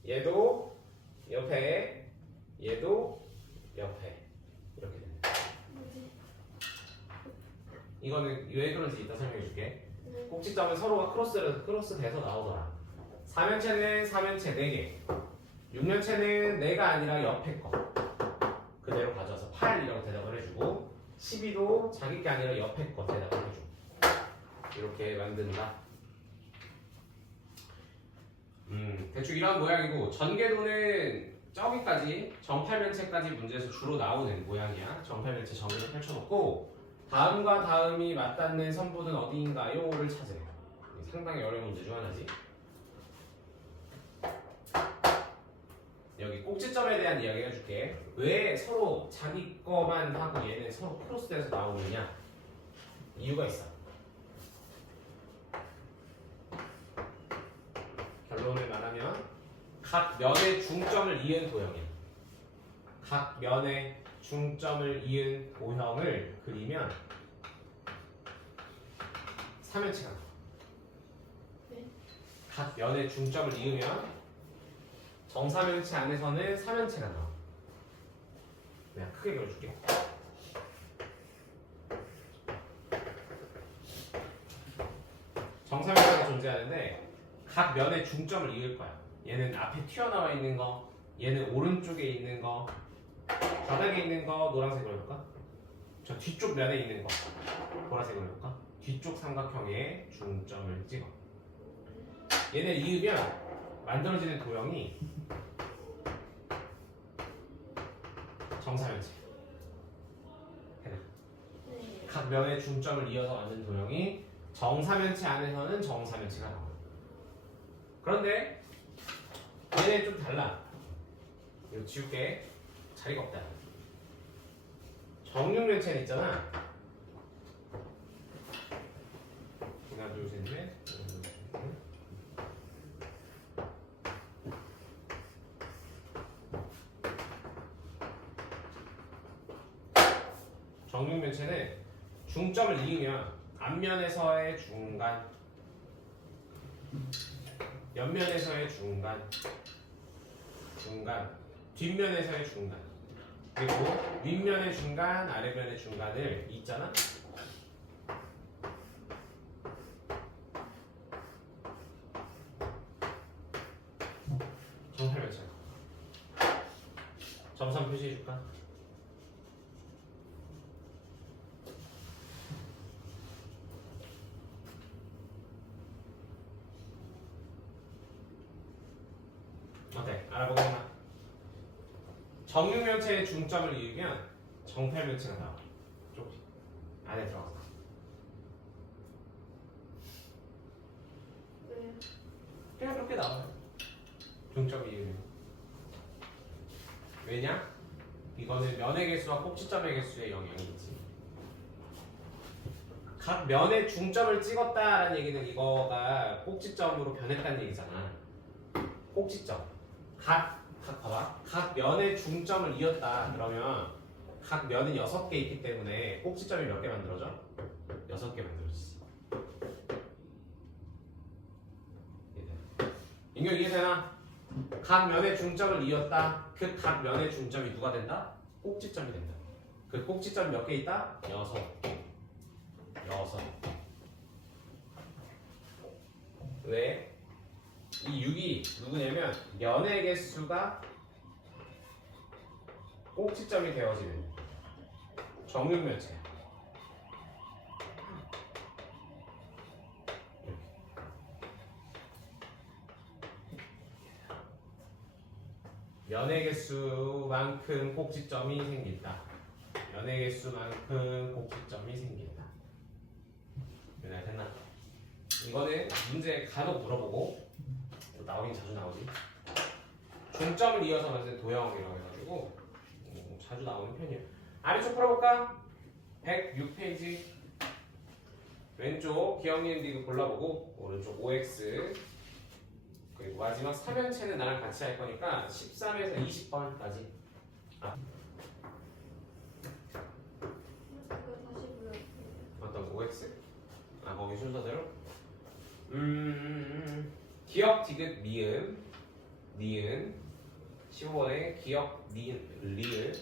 얘도 옆에, 얘도 옆에. 이렇게 됩니다. 뭐지? 이거는 왜 그런지 이따 설명해 줄게. 네. 꼭지점은 서로가 크로스 돼서 나오더라. 4면체는 4면체 4개. 6면체는 4가 아니라 옆에 거. 그대로 가져와서 8이라고 대답을 해주고 12도 자기 게 아니라 옆에 거 대답을 해줘. 이렇게 만든다. 대충 이런 모양이고 전개도는 저기까지 정팔면체까지 문제에서 주로 나오는 모양이야. 정팔면체 정의를 펼쳐놓고 다음과 다음이 맞닿는 선부는 어디인가요?를 찾으래. 상당히 어려운 문제 중 하나지. 여기 꼭지점에 대한 이야기 해줄게. 왜 서로 자기 거만 하고 얘는 서로 크로스돼서 나오느냐? 이유가 있어. 결론을 말하면 각 면의 중점을 이은 도형이야. 각 면의 중점을 이은 도형을 그리면 3면체가 나와. 네. 각 면의 중점을 이으면 정사면체 안에서는 3면체가 나와. 내가 크게 그려줄게. 정사면체가 존재하는데 각 면의 중점을 이을 거야. 얘는 앞에 튀어나와 있는 거, 얘는 오른쪽에 있는 거, 바닥에 있는 거 노란색으로 해볼까? 저 뒤쪽 면에 있는 거 보라색으로 해볼까? 뒤쪽 삼각형에 중점을 찍어. 얘를 이으면 만들어지는 도형이 정사면체. 해나. 네. 각 면의 중점을 이어서 만든 도형이 정사면체 안에서는 정사면체가 나와요. 그런데 얘네 좀 달라. 이거 지울게. 자리가 없다. 정육면체는 있잖아. 하나, 둘, 셋, 넷. 정육면체는 중점을 이으면 앞면에서의 중간, 옆면에서의 중간, 뒷면에서의 중간, 그리고 윗면의 중간, 아래면의 중간을 있잖아. 정팔면체. 점선 표시해줄까? 어때? 알아보겠나? 정육면체의 중점을 이으면 정팔면체가 나와. 조금 안에 들어가서. 왜요? 그냥 그렇게 나와요. 중점을 이으면. 왜냐? 이거는 면의 개수와 꼭지점의 개수의 영향이 있지. 각 면의 중점을 찍었다라는 얘기는 이거가 꼭지점으로 변했다는 얘기잖아. 꼭지점. 봐봐. 각 면의 중점을 이었다. 그러면 각 면은 6개 있기 때문에 꼭지점이 몇 개 만들어져? 6개 만들어지지. 인경 이해되나? 각 면의 중점을 이었다. 그 각 면의 중점이 누가 된다? 꼭지점이 된다. 그 꼭지점이 몇 개 있다? 6개. 왜? 이 6이 누구냐면 면의 개수가 꼭지점이 되어지는 정육면체. 면의 개수만큼 꼭지점이 생긴다. 면의 개수만큼 꼭지점이 생긴다. 이해가 됐나? 이거는 문제에 간혹 물어보고 또 나오긴 자주 나오지. 중점을 이어서 만든 도형이라고 해가지고 자주 나오는 편이에요. 아래쪽 풀어볼까? 106페이지 왼쪽 기억니은 디귿 골라보고 오른쪽 OX 그리고 마지막 3면체는 나랑 같이 할 거니까 13에서 20번까지. 이거 다시 불러주세요. 어떤 OX? 거기 순서대로. 기억 디귿 니은 15번에 기억 니은 리을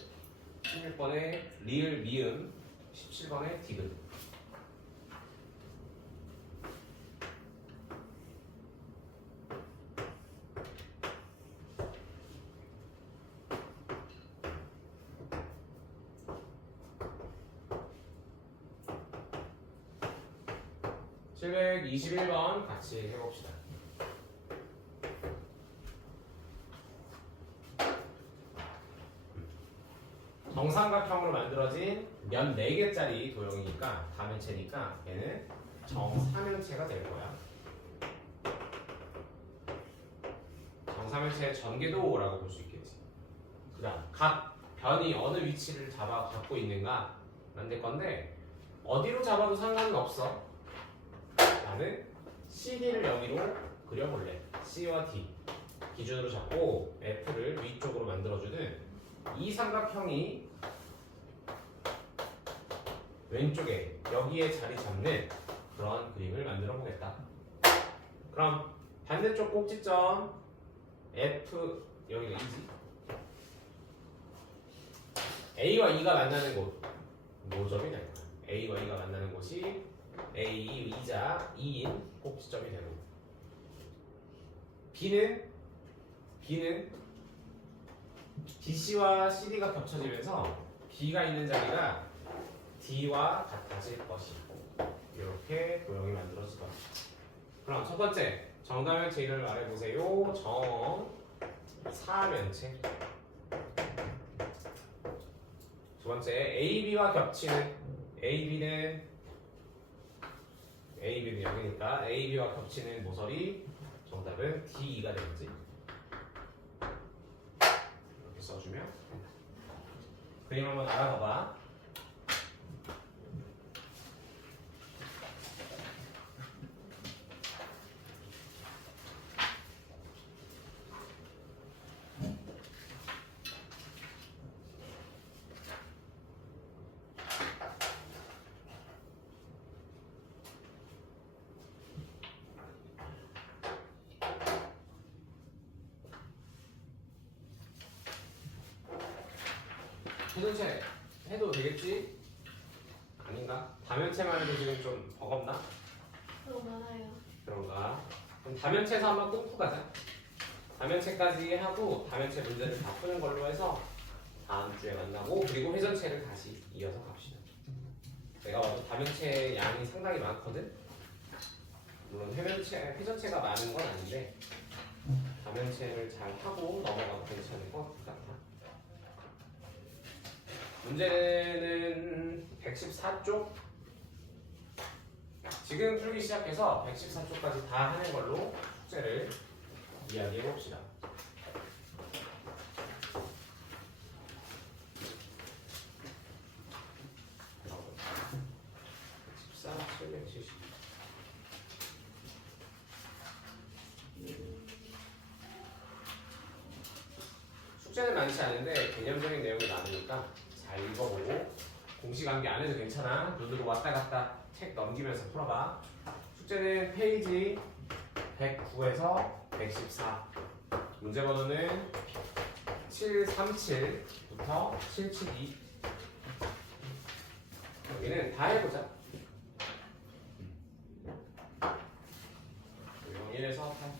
16번에 리을 미음 17번에 디귿. (721번) 같이 해봅시다. 정삼각형으로 만들어진 면 4개짜리 도형이니까 다면체니까 얘는 정사면체가 될 거야. 정사면체의 전개도라고 볼 수 있겠지. 그 다음 각 변이 어느 위치를 잡아 갖고 있는가 만들 건데 어디로 잡아도 상관은 없어. 나는 CD를 여기로 그려볼래. C와 D 기준으로 잡고 F를 위쪽으로 만들어주는 이 삼각형이 왼쪽에 여기에 자리 잡는 그런 그림을 만들어 보겠다. 그럼 반대쪽 꼭지점 F 여기가 E지. A와 E가 만나는 곳 모점이 될 거야. A와 E가 만나는 곳이 A, E자 2인 꼭지점이 되고 B는 BC와 CD가 겹쳐지면서 B가 있는 자리가 D와 같아질 것이고 이렇게 도형이 만들어질 거야. 그럼 첫 번째 정다면체 이름을 말해보세요. 정사면체. 두 번째 AB와 겹치는 AB는 여기니까 AB와 겹치는 모서리 정답은 D2가 되겠지. 이렇게 써주면 된다. 그림 한번 알아봐봐. 회전체 해도 되겠지? 아닌가? 다면체만 해도 지금 좀 버겁나? 너무 많아요. 그런가? 그럼 다면체에서 한번 끊고 가자. 다면체까지 하고 다면체 문제를 다 푸는 걸로 해서 다음 주에 만나고 그리고 회전체를 다시 이어서 갑시다. 내가 봐도 다면체 양이 상당히 많거든? 물론 회전체가 많은 건 아닌데 다면체를 잘 하고 넘어가도 괜찮을 것 같아. 문제는 114쪽. 지금 풀기 시작해서 114쪽까지 다 하는 걸로 숙제를 이야기해 봅시다. 숙제는 많지 않은데 개념적인 내용이 많으니까 잘 읽어보고 공식 암기 안 해도 괜찮아. 눈으로 왔다 갔다 책 넘기면서 풀어봐. 숙제는 페이지 109에서 114. 문제 번호는 737부터 772. 여기는 다 해보자. 1에서 8.